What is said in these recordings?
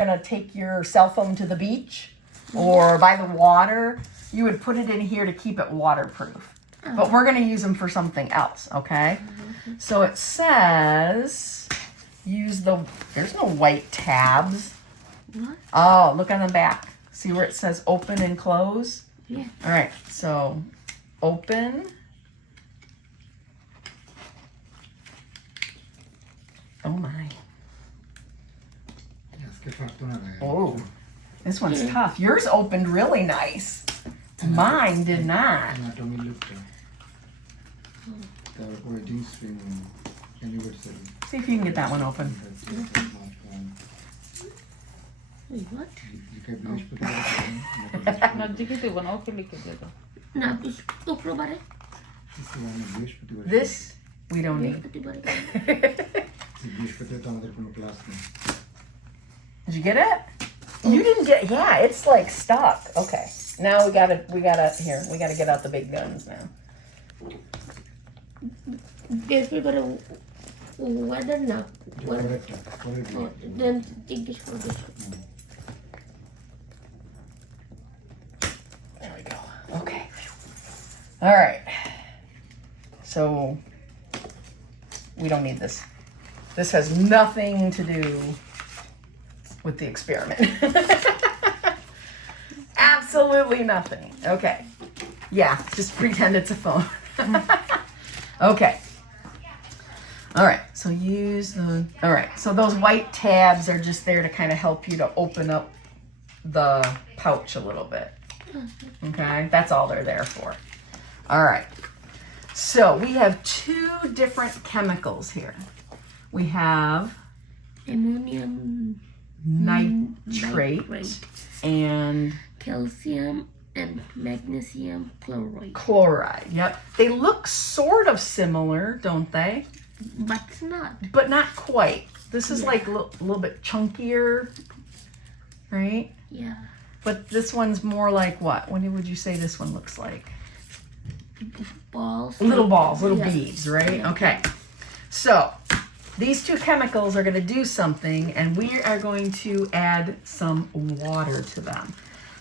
gonna take your cell phone to the beach or by the water, you would put it in here to keep it waterproof. But we're gonna use them for something else, okay? So it says, there's no white tabs. What? Oh, look on the back. See where it says open and close? Yeah. All right, so open. Oh my. Oh, this one's tough. Yours opened really nice. Mine did not. See if you can get that one open. Wait, what? This we don't need. Did you get it? You didn't get. Yeah, it's like stuck. Okay, now we gotta get out the big guns now. Yes, we gotta weather now. Then take this for this. There we go. Okay. All right. So we don't need this. This has nothing to do with the experiment. Absolutely nothing. Okay. Yeah, just pretend it's a phone. Okay. All right, so all right, so those white tabs are just there to kind of help you to open up the pouch a little bit. Okay, that's all they're there for. All right, so we have two different chemicals here. We have Ammonium nitrate and calcium and magnesium chloride. Chloride, yep. They look sort of similar, don't they? But it's not. But not quite. This is like a little bit chunkier, right? Yeah. But this one's more like what? What would you say this one looks like? Balls. Little balls, little beads, right? Okay. So these two chemicals are going to do something, and we are going to add some water to them.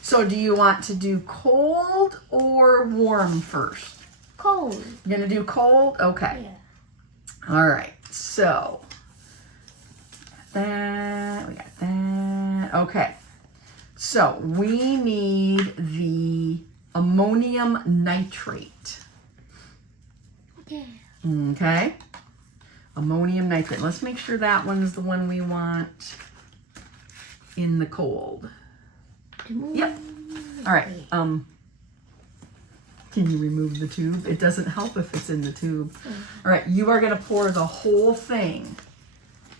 So do you want to do cold or warm first? Cold. You're going to do cold? Okay. Yeah. All right, so we got that. Okay, so we need the ammonium nitrate. Okay. Okay, ammonium nitrate. Let's make sure that one's the one we want in the cold. Yep. All right. Can you remove the tube? It doesn't help if it's in the tube. All right, you are going to pour the whole thing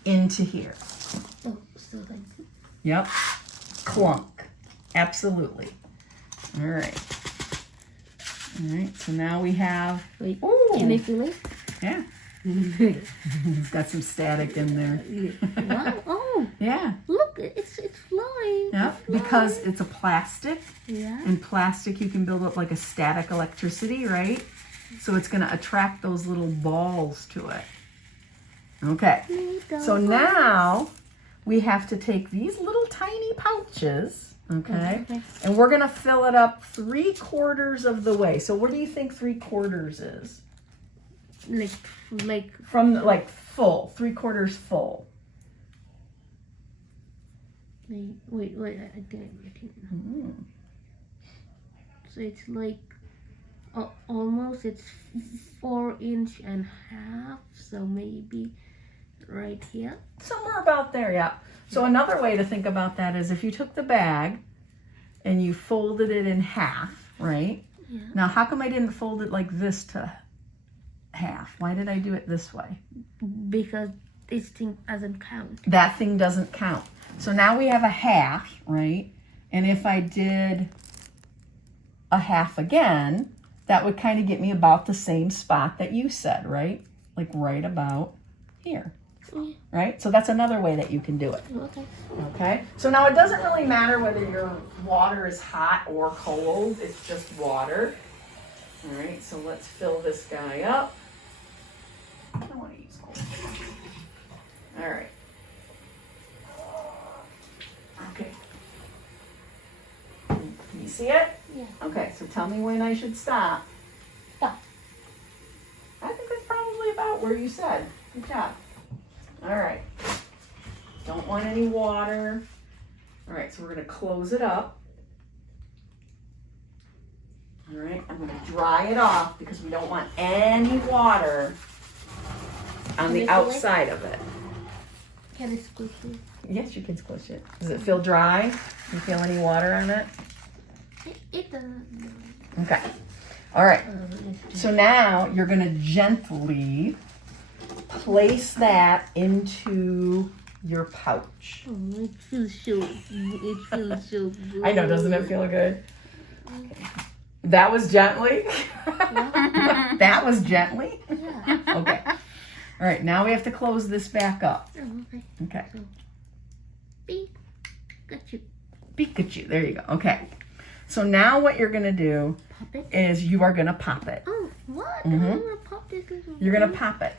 into here. Oh, so like. Yep. Clunk. Absolutely. All right. All right, so now we have... Wait, ooh, can I feel it? Yeah. It's got some static in there. Wow. Oh, Yeah. look, it's flying. Yep, It's because flying. it's a plastic. Yeah. In plastic, you can build up like a static electricity, right? So it's going to attract those little balls to it. Okay. So now we have to take these little tiny pouches, okay? And we're going to fill it up 3/4 of the way. So what do you think 3/4 is? Like From like full, 3/4 full. wait, I think. So it's like almost it's 4.5 inches, so maybe right here. Somewhere about there, yeah. So another way to think about that is if you took the bag and you folded it in half, right? Yeah. Now, how come I didn't fold it like this to half? Why did I do it this way? Because this thing doesn't count. That thing doesn't count. So now we have a half, right? And if I did a half again, that would kind of get me about the same spot that you said, right? Like right about here, right? So that's another way that you can do it. Okay. Okay, so now it doesn't really matter whether your water is hot or cold, it's just water. All right, so let's fill this guy up. I don't want to use cold. All right. see it? Yeah. Okay, so tell me when I should stop. Stop. I think that's probably about where you said. Good job. All right. Don't want any water. All right, so we're going to close it up. All right, I'm going to dry it off because we don't want any water on the outside of it. Can I squish it? Yes, you can squish it. Does it feel dry? You feel any water on it? It doesn't. Okay. All right. So now you're going to gently place that into your pouch. Oh, it feels so. It feels so good. I know, doesn't it feel good? That was gently? That was gently? Yeah. Okay. All right, now we have to close this back up. Oh, okay. Okay. Beep. Got you. Pikachu. There you go. Okay. So now what you're going to do Pop it. is you are going to pop it. Oh, what? Mhm. I'm gonna pop this. You're going to pop it.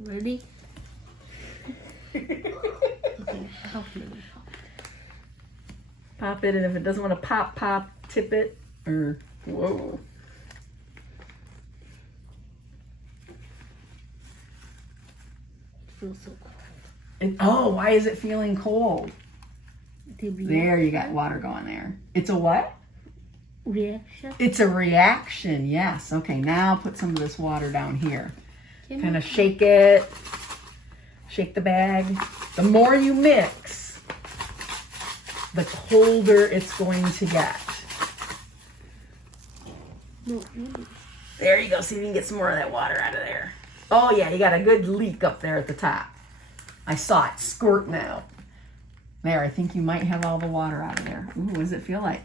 Ready? Okay. Help me. Pop it, and if it doesn't want to pop, tip it. Or, whoa. It feels so cold. Oh, why is it feeling cold? The There, you got water going there. It's a what? reaction. It's a reaction, yes. Okay, now put some of this water down here. Can Kind of shake it. Shake the bag. The more you mix, the colder it's going to get. No, really. There you go. See if you can get some more of that water out of there. Oh, yeah, you got a good leak up there at the top. I saw it squirting out. There, I think you might have all the water out of there. Ooh, what does it feel like?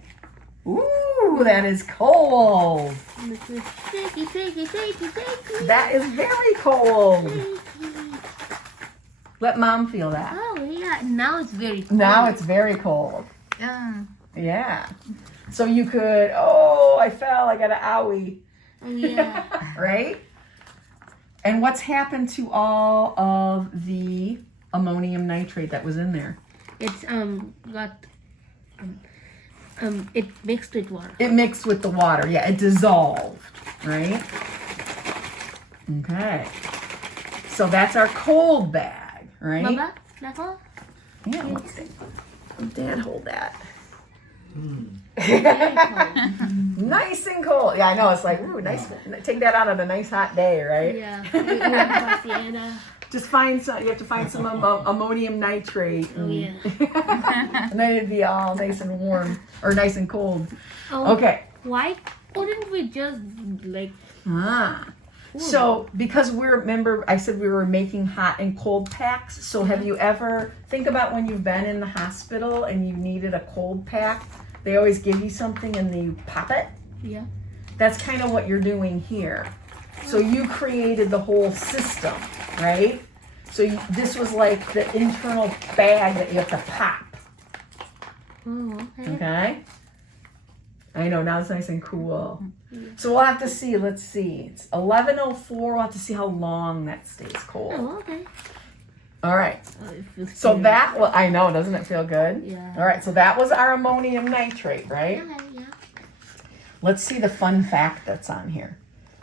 Ooh, that is cold. Shaky, shaky, shaky, shaky. That is very cold. Shaky. Let Mom feel that. Oh, yeah. Now it's very cold. Now it's very cold. Yeah. Yeah. So you could, oh, I fell, I got an owie, Oh, yeah. right? And what's happened to all of the ammonium nitrate that was in there? It's got it mixed with water. It mixed with the water. Yeah, it dissolved, right? Okay. So that's our cold bag, right? Baba, that's all. Yeah. Let's see. Dad, hold that. Very cold. Nice and cold. Yeah, I know. It's like, ooh, nice. Take that out on a nice hot day, right? Yeah. Just find some. You have to find some ammonium nitrate. Oh, yeah. And then it'd be all nice and warm or nice and cold. Oh, Okay. why couldn't we just like? So because remember I said we were making hot and cold packs. So have you ever think about when you've been in the hospital and you needed a cold pack? They always give you something and then you pop it. Yeah. That's kind of what you're doing here. So you created the whole system, right? So this was like the internal bag that you have to pop. Oh, okay. Okay. I know, now it's nice and cool. So we'll have to see, let's see. It's 11:04, we'll have to see how long that stays cold. Oh, okay. All right, Oh, it feels so good. that, I know, doesn't it feel good? Yeah. All right, so that was our ammonium nitrate, right? Okay, yeah. Let's see the fun fact that's on here.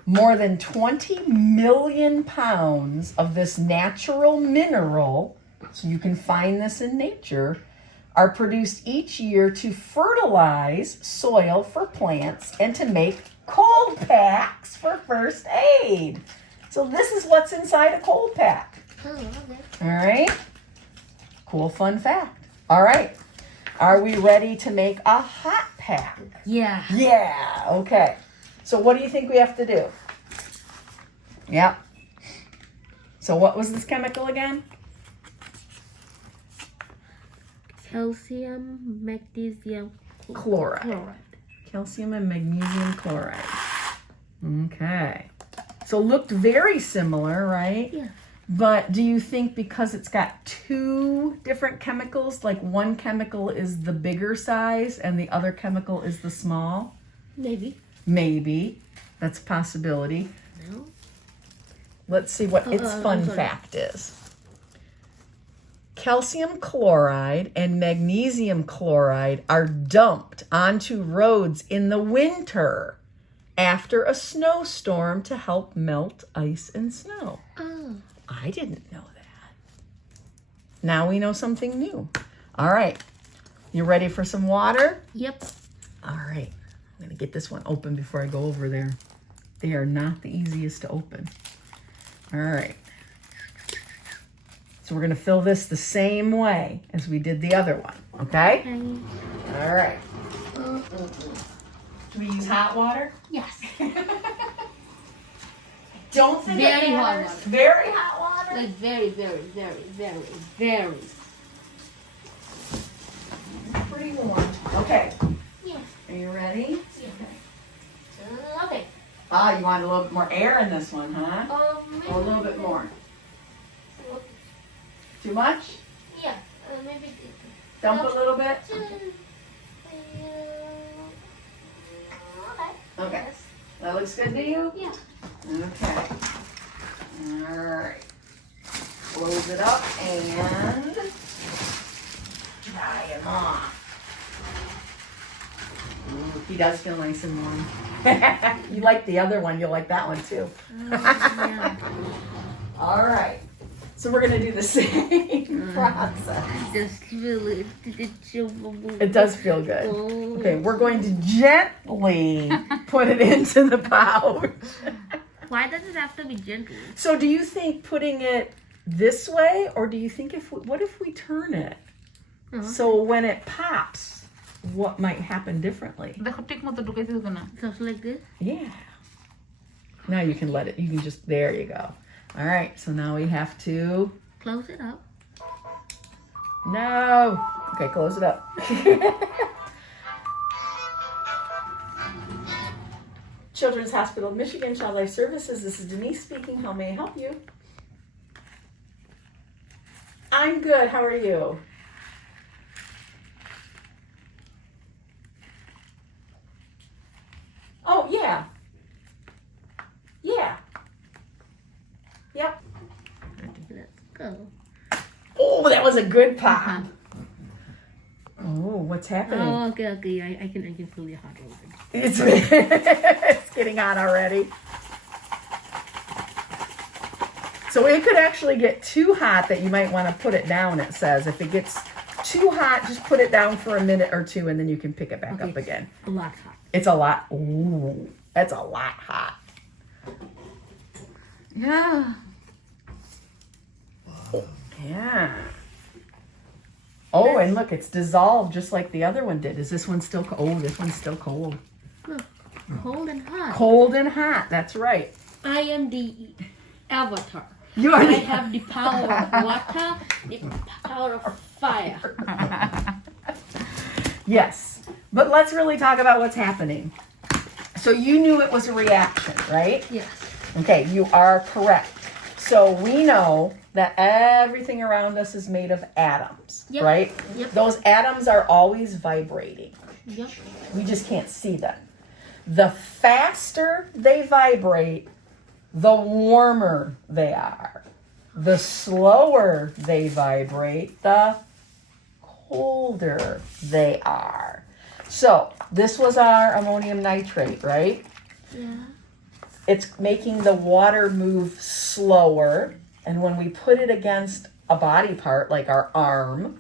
More than 20 million pounds of this natural mineral, so you can find this in nature, are produced each year to fertilize soil for plants and to make cold packs for first aid. So this is what's inside a cold pack. Oh, okay. All right. Cool fun fact. All right. Are we ready to make a hot pack? Yeah. Yeah. Okay. So what do you think we have to do? Yep. So what was this chemical again? Calcium, magnesium, Chloride. Calcium and magnesium chloride. Okay. So looked very similar, right? Yeah. But do you think because it's got two different chemicals, like one chemical is the bigger size and the other chemical is the small? Maybe. Maybe. That's a possibility. No. Let's see what its fun I'm sorry. fact is. calcium chloride and magnesium chloride are dumped onto roads in the winter after a snowstorm to help melt ice and snow. Oh. I didn't know that. Now we know something new. All right. You ready for some water? Yep. All right. I'm going to get this one open before I go over there. They are not the easiest to open. All right. So we're going to fill this the same way as we did the other one. Okay? Okay. All right. Do we use hot water? Yes. Don't think Very it hot matters. water. Very hot water? Like very, very, very, very, very. Pretty warm. Okay. Yeah. Are you ready? Okay. Ah, you want a little bit more air in this one, huh? Or a little bit more? Too much? Yeah. Maybe. Dump a little bit? Okay. Okay. That looks good to you? Yeah. Okay. All right. Close it up and dry him off. Ooh, he does feel nice and warm. You like the other one, you'll like that one too. Yeah. All right. So we're going to do the same process. Just really. It does feel good. Okay, we're going to gently put it into the pouch. Why does it have to be gentle? So do you think putting it this way, or do you think what if we turn it? So when it pops, what might happen differently? Stuff like this? Yeah. Now you can let it, you can just, there you go. All right, so now we have to, Close it up. no. Okay, close it up. Children's Hospital of Michigan, Child Life Services. This is Denise speaking. How may I help you? I'm good. How are you? Oh, yeah. Yeah. Yep. Let's go. Oh, that was a good pop. Oh, what's happening? Oh, okay. I can feel the hot open. It's, it's getting hot already. So it could actually get too hot that you might want to put it down, it says. If it gets too hot, just put it down for a minute or two and then you can pick it back up again. A lot hot. It's a lot. Ooh, that's a lot hot. Yeah. Yeah. Oh, and look, it's dissolved just like the other one did. Is this one still cold? Oh, this one's still cold. Look, cold and hot. Cold and hot, that's right. I am the avatar. You are I the... have the power of water, the power of fire. Yes, but let's really talk about what's happening. So you knew it was a reaction, right? Yes. Okay, you are correct. So we know that everything around us is made of atoms, Yep. right? Yep. Those atoms are always vibrating. Yep. We just can't see them. The faster they vibrate, the warmer they are. The slower they vibrate, the colder they are. So this was our ammonium nitrate, right? Yeah. It's making the water move slower. And when we put it against a body part like our arm,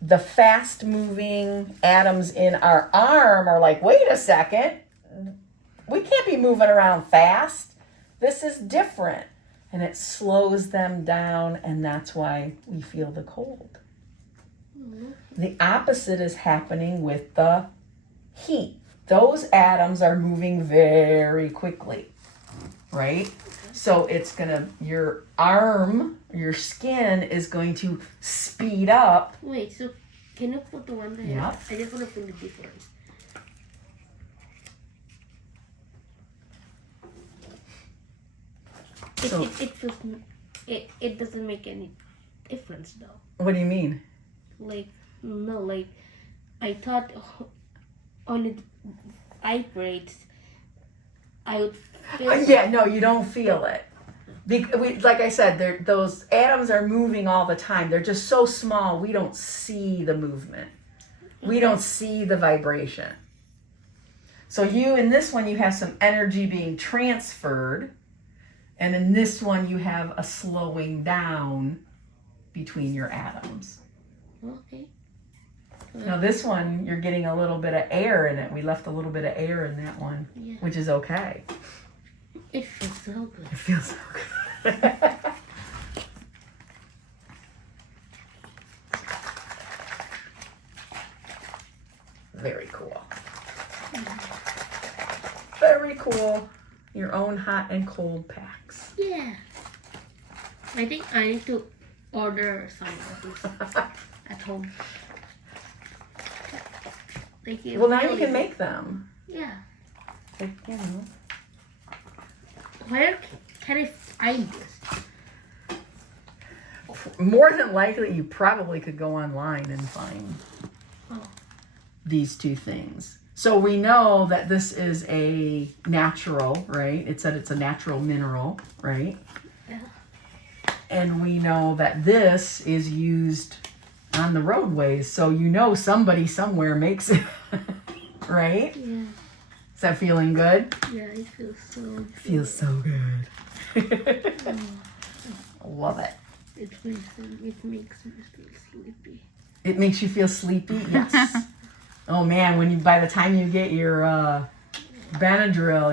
the fast moving atoms in our arm are like, wait a second, we can't be moving around fast. This is different. And it slows them down, and that's why we feel the cold. The opposite is happening with the heat. Those atoms are moving very quickly, right? So it's gonna, your arm, your skin is going to speed up. Wait, so can you put the one there? Yep. I just want to feel the difference. So- It doesn't make any difference though. What do you mean? Like, no, like, I thought only vibrates. I would feel. Yeah, no, you don't feel it. Like I said, those atoms are moving all the time. They're just so small, we don't see the movement. We don't see the vibration. So in this one, you have some energy being transferred. And in this one, you have a slowing down between your atoms. Okay. Now this one, you're getting a little bit of air in it. We left a little bit of air in that one, Yeah. which is okay. It feels so good. It feels so good. Very cool. Very cool. Your own hot and cold packs. Yeah. I think I need to order some of these at home. Thank you. Well, now you can make them. Yeah. Like, you know. Where can I find this? More than likely, you probably could go online and find Oh. these two things. So we know that this is a natural, right? It said it's a natural mineral, right? Yeah. And we know that this is used on the roadways. So you know somebody somewhere makes it, right? Yeah. Is that feeling good? Yeah, it feels so good. Feels so good. Love it. It makes me feel sleepy. It makes you feel sleepy? Yes. Oh man, by the time you get your Benadryl,